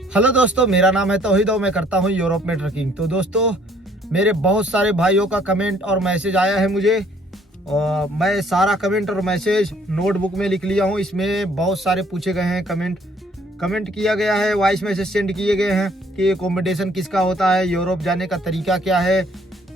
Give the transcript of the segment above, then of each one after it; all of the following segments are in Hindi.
हेलो दोस्तों, मेरा नाम है तौहीद और मैं करता हूँ यूरोप में ट्रकिंग। तो दोस्तों, मेरे बहुत सारे भाइयों का कमेंट और मैसेज आया है मुझे, और मैं सारा कमेंट और मैसेज नोटबुक में लिख लिया हूँ। इसमें बहुत सारे पूछे गए हैं, कमेंट किया गया है, वॉइस मैसेज सेंड किए गए हैं कि एकोमोडेशन किसका होता है, यूरोप जाने का तरीका क्या है,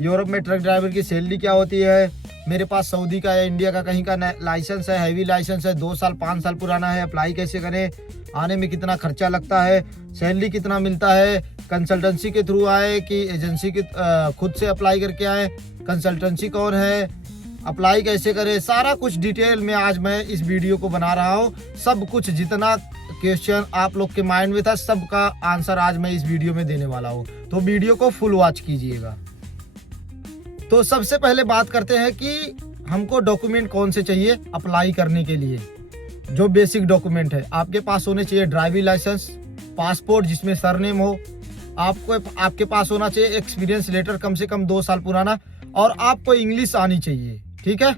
यूरोप में ट्रक ड्राइवर की सैलरी क्या होती है, मेरे पास सऊदी का या इंडिया का कहीं का लाइसेंस है, हैवी लाइसेंस है, 2 साल 5 साल पुराना है, अप्लाई कैसे करें, आने में कितना खर्चा लगता है, सैलरी कितना मिलता है, कंसल्टेंसी के थ्रू आए कि एजेंसी के खुद से अप्लाई करके आए, कंसल्टेंसी कौन है, अप्लाई कैसे करें, सारा कुछ डिटेल में आज मैं इस वीडियो को बना रहा हूँ। सब कुछ जितना क्वेश्चन आप लोग के माइंड में था, सबका आंसर आज मैं इस वीडियो में देने वाला हूँ। तो वीडियो को फुल वॉच कीजिएगा। तो सबसे पहले बात करते हैं कि हमको डॉक्यूमेंट कौन से चाहिए अप्लाई करने के लिए। जो बेसिक डॉक्यूमेंट है आपके पास होने चाहिए ड्राइविंग लाइसेंस, पासपोर्ट जिसमें सरनेम हो, आपके पास होना चाहिए एक्सपीरियंस लेटर कम से कम 2 साल पुराना, और आपको इंग्लिश आनी चाहिए। ठीक है,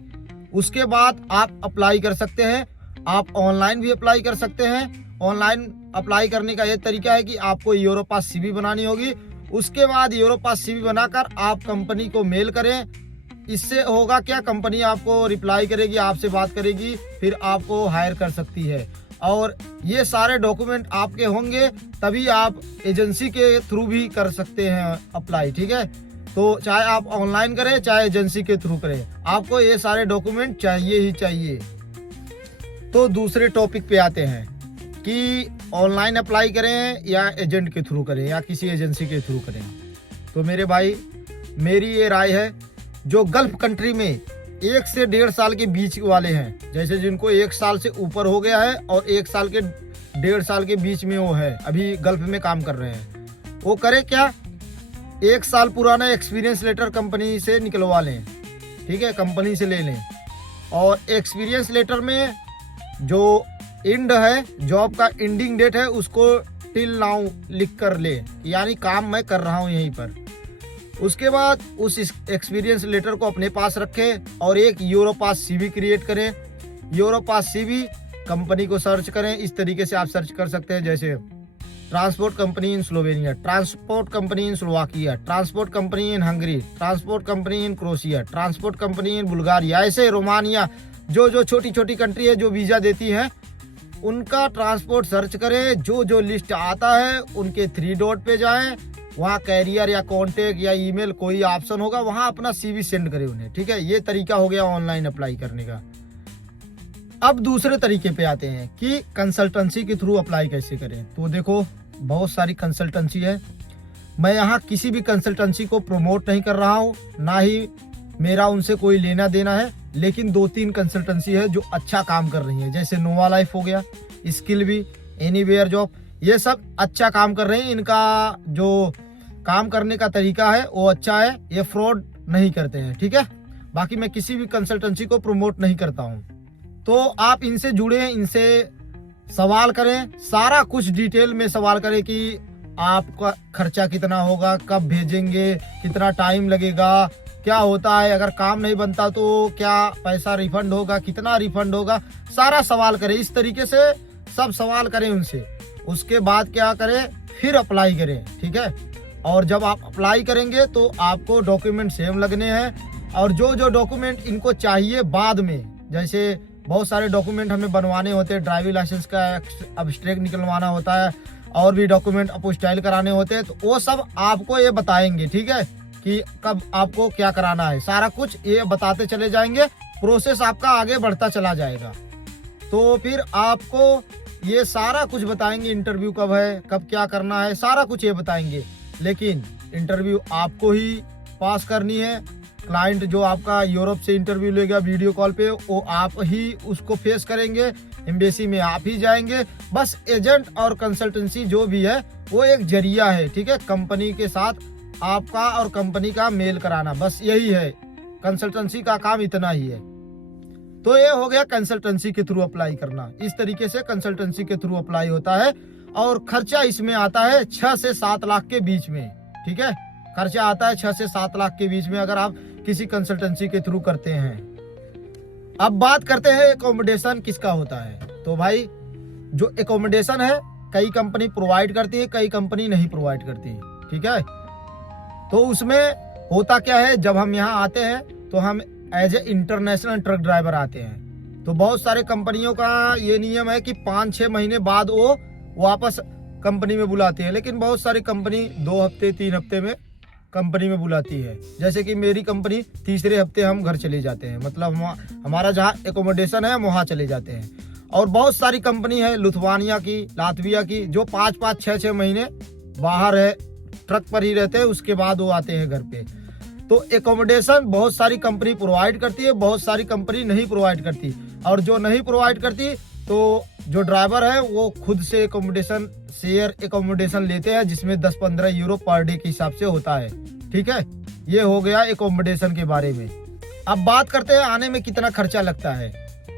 उसके बाद आप अप्लाई कर सकते हैं। आप ऑनलाइन भी अप्लाई कर सकते हैं। ऑनलाइन अप्लाई करने का ये तरीका है कि आपको यूरोपास सीवी बनानी होगी। उसके बाद यूरोपास सीवी बनाकर आप कंपनी को मेल करें। इससे होगा क्या, कंपनी आपको रिप्लाई करेगी, आपसे बात करेगी, फिर आपको हायर कर सकती है। और ये सारे डॉक्यूमेंट आपके होंगे तभी आप एजेंसी के थ्रू भी कर सकते हैं अप्लाई। ठीक है, तो चाहे आप ऑनलाइन करें चाहे एजेंसी के थ्रू करें, आपको ये सारे डॉक्यूमेंट चाहिए ही चाहिए। तो दूसरे टॉपिक पे आते हैं कि ऑनलाइन अप्लाई करें या एजेंट के थ्रू करें या किसी एजेंसी के थ्रू करें। तो मेरे भाई, मेरी ये राय है, जो गल्फ कंट्री में 1 से 1.5 साल के बीच वाले हैं, जैसे जिनको 1 साल से ऊपर हो गया है और 1 साल के 1.5 साल के बीच में वो है, अभी गल्फ में काम कर रहे हैं, वो करे क्या, 1 साल पुराना एक्सपीरियंस लेटर कंपनी से निकलवा लें। ठीक है, कंपनी से ले लें, और एक्सपीरियंस लेटर में जो एंड है, जॉब का एंडिंग डेट है, उसको टिल नाउ लिख कर ले, यानी काम मैं कर रहा हूँ यहीं पर। उसके बाद उस एक्सपीरियंस लेटर को अपने पास रखें और एक यूरोपास सीवी क्रिएट करें। यूरोपास सीवी कंपनी को सर्च करें। इस तरीके से आप सर्च कर सकते हैं, जैसे ट्रांसपोर्ट कंपनी इन स्लोवेनिया, ट्रांसपोर्ट कंपनी इन स्लोवाकिया, ट्रांसपोर्ट कंपनी इन हंगरी, ट्रांसपोर्ट कंपनी इन क्रोएशिया, ट्रांसपोर्ट कंपनी इन बुल्गारिया, ऐसे रोमानिया, जो छोटी छोटी कंट्री है जो वीजा देती है, उनका ट्रांसपोर्ट सर्च करें। जो लिस्ट आता है उनके 3 डॉट पे जाएं, वहाँ कैरियर या कॉन्टेक्ट या ईमेल कोई ऑप्शन होगा, वहाँ अपना सीवी सेंड करें उन्हें। ठीक है, ये तरीका हो गया ऑनलाइन अप्लाई करने का। अब दूसरे तरीके पे आते हैं कि कंसल्टेंसी के थ्रू अप्लाई कैसे करें। तो देखो, बहुत सारी कंसल्टेंसी है। मैं यहाँ किसी भी कंसल्टेंसी को प्रमोट नहीं कर रहा हूँ, ना ही मेरा उनसे कोई लेना देना है, लेकिन 2-3 कंसल्टेंसी है जो अच्छा काम कर रही है, जैसे नोवा लाइफ हो गया, स्किल भी, एनीवेयर जॉब, ये सब अच्छा काम कर रहे हैं। इनका जो काम करने का तरीका है वो अच्छा है, ये फ्रॉड नहीं करते हैं। ठीक है, बाकी मैं किसी भी कंसल्टेंसी को प्रमोट नहीं करता हूँ। तो आप इनसे जुड़े, इनसे सवाल करें, सारा कुछ डिटेल में सवाल करें कि आपका खर्चा कितना होगा, कब भेजेंगे, कितना टाइम लगेगा, क्या होता है, अगर काम नहीं बनता तो क्या पैसा रिफंड होगा, कितना रिफंड होगा, सारा सवाल करें। इस तरीके से सब सवाल करें उनसे। उसके बाद क्या करें, फिर अप्लाई करें। ठीक है, और जब आप अप्लाई करेंगे तो आपको डॉक्यूमेंट सेम लगने हैं, और जो डॉक्यूमेंट इनको चाहिए बाद में, जैसे बहुत सारे डॉक्यूमेंट हमें बनवाने होते हैं, ड्राइविंग लाइसेंस का अब्स्ट्रैक्ट निकलवाना होता है, और भी डॉक्यूमेंट अपोस्टाइल कराने होते हैं, तो वो सब आपको ये बताएंगे। ठीक है, कि कब आपको क्या कराना है, सारा कुछ ये बताते चले जाएंगे, प्रोसेस आपका आगे बढ़ता चला जाएगा। तो फिर आपको ये सारा कुछ बताएंगे, इंटरव्यू कब है, कब क्या करना है, सारा कुछ ये बताएंगे। लेकिन इंटरव्यू आपको ही पास करनी है। क्लाइंट जो आपका यूरोप से इंटरव्यू लेगा वीडियो कॉल पे, वो आप ही उसको फेस करेंगे, एम्बेसी में आप ही जाएंगे। बस एजेंट और कंसल्टेंसी जो भी है वो एक जरिया है। ठीक है, कंपनी के साथ आपका और कंपनी का मेल कराना, बस यही है। कंसल्टेंसी का काम इतना ही है। तो ये हो गया कंसल्टेंसी के थ्रू अप्लाई करना। इस तरीके से कंसल्टेंसी के थ्रू अप्लाई होता है, और खर्चा इसमें आता है 6 से 7 लाख के बीच में। ठीक है, खर्चा आता है 6 से 7 लाख के बीच में अगर आप किसी कंसल्टेंसी के थ्रू करते हैं। अब बात करते हैं एकोमोडेशन किसका होता है। तो भाई, जो एकोमोडेशन है कई कंपनी प्रोवाइड करती है, कई कंपनी नहीं प्रोवाइड करती है, ठीक है। तो उसमें होता क्या है, जब हम यहाँ आते हैं तो हम as a international truck driver आते हैं। तो बहुत सारे कंपनियों का ये नियम है कि 5-6 महीने बाद वो वापस कंपनी में बुलाती है, लेकिन बहुत सारी कंपनी 2 हफ्ते 3 हफ्ते में कंपनी में बुलाती है। जैसे कि मेरी कंपनी तीसरे हफ्ते हम घर चले जाते हैं, मतलब हमारा जहाँ एकोमोडेशन है वहाँ चले जाते हैं। और बहुत सारी कंपनी है लिथुआनिया की, लातविया की, जो 5-5 6-6 महीने बाहर है, ट्रक पर ही रहते हैं, उसके बाद वो आते हैं घर पे। तो एकोमोडेशन बहुत सारी कंपनी प्रोवाइड करती है, बहुत सारी कंपनी नहीं प्रोवाइड करती। और जो नहीं प्रोवाइड करती तो जो ड्राइवर है वो खुद से एकोमोडेशन, शेयर एकोमोडेशन लेते हैं, जिसमें 10-15 यूरो पर डे के हिसाब से होता है, ठीक है। ये हो गया एकोमोडेशन के बारे में। अब बात करते हैं आने में कितना खर्चा लगता है।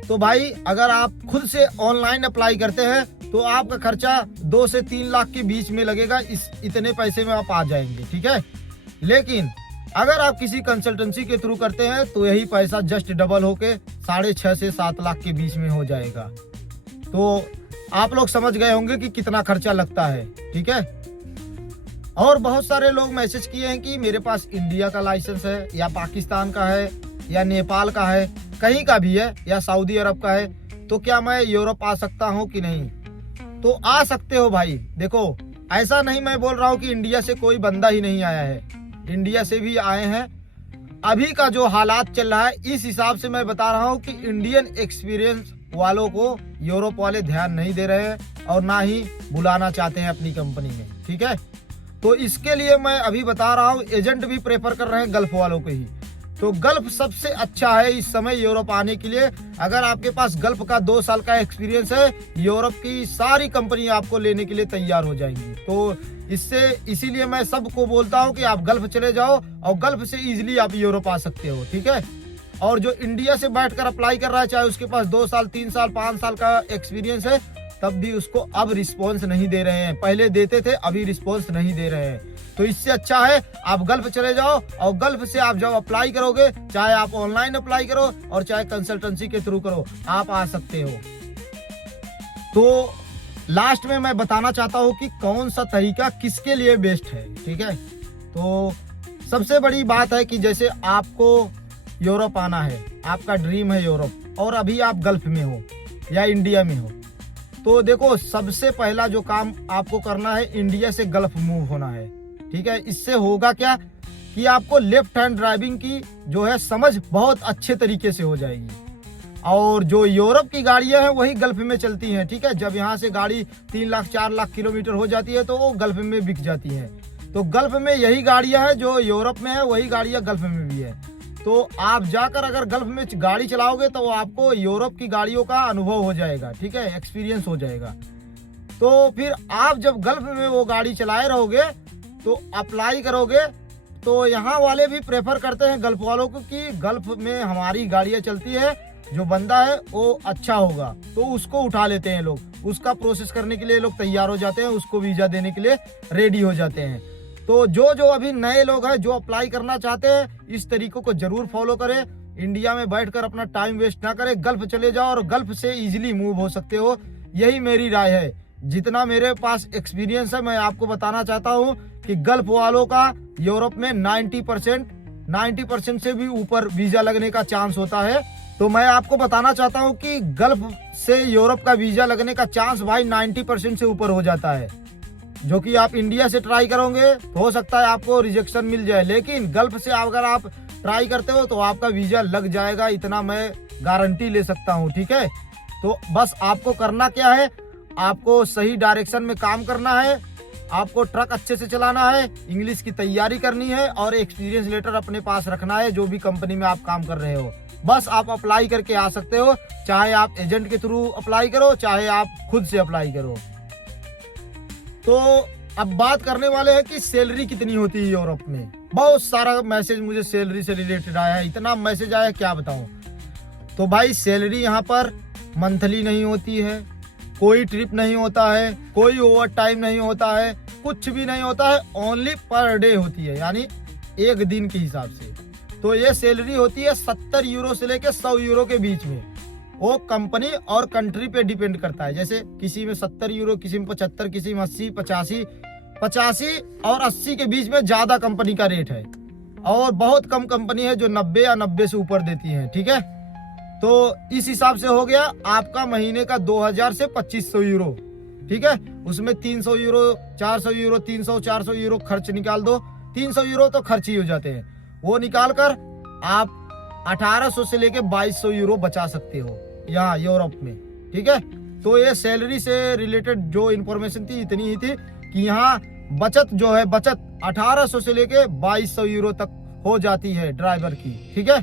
तो भाई अगर आप खुद से ऑनलाइन अप्लाई करते हैं तो आपका खर्चा 2 से 3 लाख के बीच में लगेगा, इतने पैसे में आप आ जाएंगे, ठीक है। लेकिन अगर आप किसी कंसल्टेंसी के थ्रू करते हैं तो यही पैसा जस्ट डबल होके 6.5 से 7 लाख के बीच में हो जाएगा। तो आप लोग समझ गए होंगे कि कितना खर्चा लगता है, ठीक है। और बहुत सारे लोग मैसेज किए हैं कि मेरे पास इंडिया का लाइसेंस है, या पाकिस्तान का है, या नेपाल का है, कहीं का भी है, या सऊदी अरब का है, तो क्या मैं यूरोप आ सकता हूँ कि नहीं। तो आ सकते हो भाई। देखो, ऐसा नहीं मैं बोल रहा हूँ कि इंडिया से कोई बंदा ही नहीं आया है, इंडिया से भी आए हैं। अभी का जो हालात चल रहा है इस हिसाब से मैं बता रहा हूँ कि इंडियन एक्सपीरियंस वालों को यूरोप वाले ध्यान नहीं दे रहे हैं और ना ही बुलाना चाहते हैं अपनी कंपनी में, ठीक है। तो इसके लिए मैं अभी बता रहा हूँ, एजेंट भी प्रेफर कर रहे हैं गल्फ वालों को ही। तो गल्फ सबसे अच्छा है इस समय यूरोप आने के लिए। अगर आपके पास गल्फ का 2 साल का एक्सपीरियंस है, यूरोप की सारी कंपनी आपको लेने के लिए तैयार हो जाएंगी। तो इसीलिए मैं सबको बोलता हूँ कि आप गल्फ चले जाओ और गल्फ से इजीली आप यूरोप आ सकते हो, ठीक है। और जो इंडिया से बैठकर अप्लाई कर रहा है, चाहे उसके पास 2 साल 3 साल 5 साल का एक्सपीरियंस है, तब भी उसको अब रिस्पॉन्स नहीं दे रहे हैं। पहले देते थे, अभी रिस्पॉन्स नहीं दे रहे हैं। तो इससे अच्छा है आप गल्फ चले जाओ, और गल्फ से आप जब अप्लाई करोगे, चाहे आप ऑनलाइन अप्लाई करो और चाहे कंसल्टेंसी के थ्रू करो, आप आ सकते हो। तो लास्ट में मैं बताना चाहता हूँ कि कौन सा तरीका किसके लिए बेस्ट है, ठीक है। तो सबसे बड़ी बात है कि जैसे आपको यूरोप आना है, आपका ड्रीम है यूरोप, और अभी आप गल्फ में हो या इंडिया में हो, तो देखो सबसे पहला जो काम आपको करना है, इंडिया से गल्फ मूव होना है, ठीक है। इससे होगा क्या कि आपको लेफ्ट हैंड ड्राइविंग की जो है समझ बहुत अच्छे तरीके से हो जाएगी। और जो यूरोप की गाड़ियां हैं वही गल्फ में चलती हैं, ठीक है। जब यहाँ से गाड़ी 3 लाख 4 लाख किलोमीटर हो जाती है तो वो गल्फ में बिक जाती हैं। तो गल्फ में यही गाड़ियां हैं जो यूरोप में है, वही गाड़ियां गल्फ में भी है। तो आप जाकर अगर गल्फ में गाड़ी चलाओगे तो आपको यूरोप की गाड़ियों का अनुभव हो जाएगा, ठीक है, एक्सपीरियंस हो जाएगा। तो फिर आप जब गल्फ में वो गाड़ी चलाए रहोगे तो अप्लाई करोगे, तो यहाँ वाले भी प्रेफर करते हैं गल्फ वालों को कि गल्फ में हमारी गाड़ियाँ चलती है, जो बंदा है वो अच्छा होगा, तो उसको उठा लेते हैं लोग। उसका प्रोसेस करने के लिए लोग तैयार हो जाते हैं, उसको वीजा देने के लिए रेडी हो जाते हैं। तो जो अभी नए लोग हैं जो अप्लाई करना चाहते हैं, इस तरीकों को जरूर फॉलो करें। इंडिया में बैठकर अपना टाइम वेस्ट ना करें, गल्फ चले जाओ और गल्फ से इजीली मूव हो सकते हो। यही मेरी राय है। जितना मेरे पास एक्सपीरियंस है मैं आपको बताना चाहता हूँ कि गल्फ वालों का यूरोप में 90% से भी ऊपर वीजा लगने का चांस होता है। तो मैं आपको बताना चाहता हूँ कि गल्फ से यूरोप का वीजा लगने का चांस भाई 90% से ऊपर हो जाता है। जो कि आप इंडिया से ट्राई करोगे तो हो सकता है आपको रिजेक्शन मिल जाए, लेकिन गल्फ से अगर आप ट्राई करते हो तो आपका वीजा लग जाएगा, इतना मैं गारंटी ले सकता हूँ, ठीक है। तो बस आपको करना क्या है, आपको सही डायरेक्शन में काम करना है, आपको ट्रक अच्छे से चलाना है, इंग्लिश की तैयारी करनी है और एक्सपीरियंस लेटर अपने पास रखना है जो भी कंपनी में आप काम कर रहे हो। बस आप अप्लाई करके आ सकते हो, चाहे आप एजेंट के थ्रू अप्लाई करो, चाहे आप खुद से अप्लाई करो। तो अब बात करने वाले हैं कि सैलरी कितनी होती है यूरोप में। बहुत सारा मैसेज मुझे सैलरी से रिलेटेड आया है, इतना मैसेज आया क्या बताऊं। तो भाई सैलरी यहाँ पर मंथली नहीं होती है, कोई ट्रिप नहीं होता है, कोई ओवर टाइम नहीं होता है, कुछ भी नहीं होता है, ओनली पर डे होती है, यानी एक दिन के हिसाब से। तो ये सैलरी होती है 70 यूरो से लेकर 100 यूरो के बीच में, वो कंपनी और कंट्री पे डिपेंड करता है। जैसे किसी में 70 यूरो, किसी में 75, किसी में 80, 85 और 80 के बीच में ज्यादा कंपनी का रेट है, और बहुत कम कंपनी है जो 90 या 90 से ऊपर देती है। ठीक है, तो इस हिसाब से हो गया आपका महीने का 2000 से 2500 यूरो। ठीक है, उसमें 300 यूरो, 400 यूरो, 300, 400 यूरो खर्च निकाल दो। 300 यूरो तो खर्च ही हो जाते हैं, वो निकाल कर आप 1800 से लेके 2200 यूरो बचा सकते हो यहाँ यूरोप में। ठीक है, तो ये सैलरी से रिलेटेड जो इन्फॉर्मेशन थी इतनी ही थी कि यहाँ बचत जो है, बचत 1800 से लेके 2200 यूरो तक हो जाती है ड्राइवर की। ठीक है,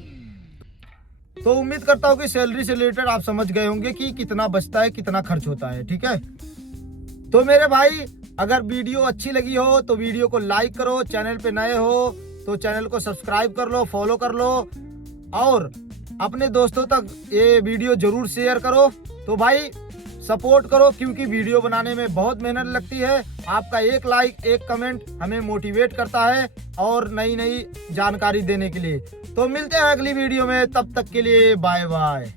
तो उम्मीद करता हूँ कि सैलरी से रिलेटेड आप समझ गए होंगे कि कितना बचता है, कितना खर्च होता है। ठीक है, तो मेरे भाई अगर वीडियो अच्छी लगी हो तो वीडियो को लाइक करो, चैनल पे नए हो तो चैनल को सब्सक्राइब कर लो, फॉलो कर लो, और अपने दोस्तों तक ये वीडियो जरूर शेयर करो। तो भाई सपोर्ट करो, क्योंकि वीडियो बनाने में बहुत मेहनत लगती है। आपका एक लाइक, एक कमेंट हमें मोटिवेट करता है और नई नई जानकारी देने के लिए। तो मिलते हैं अगली वीडियो में, तब तक के लिए बाय बाय।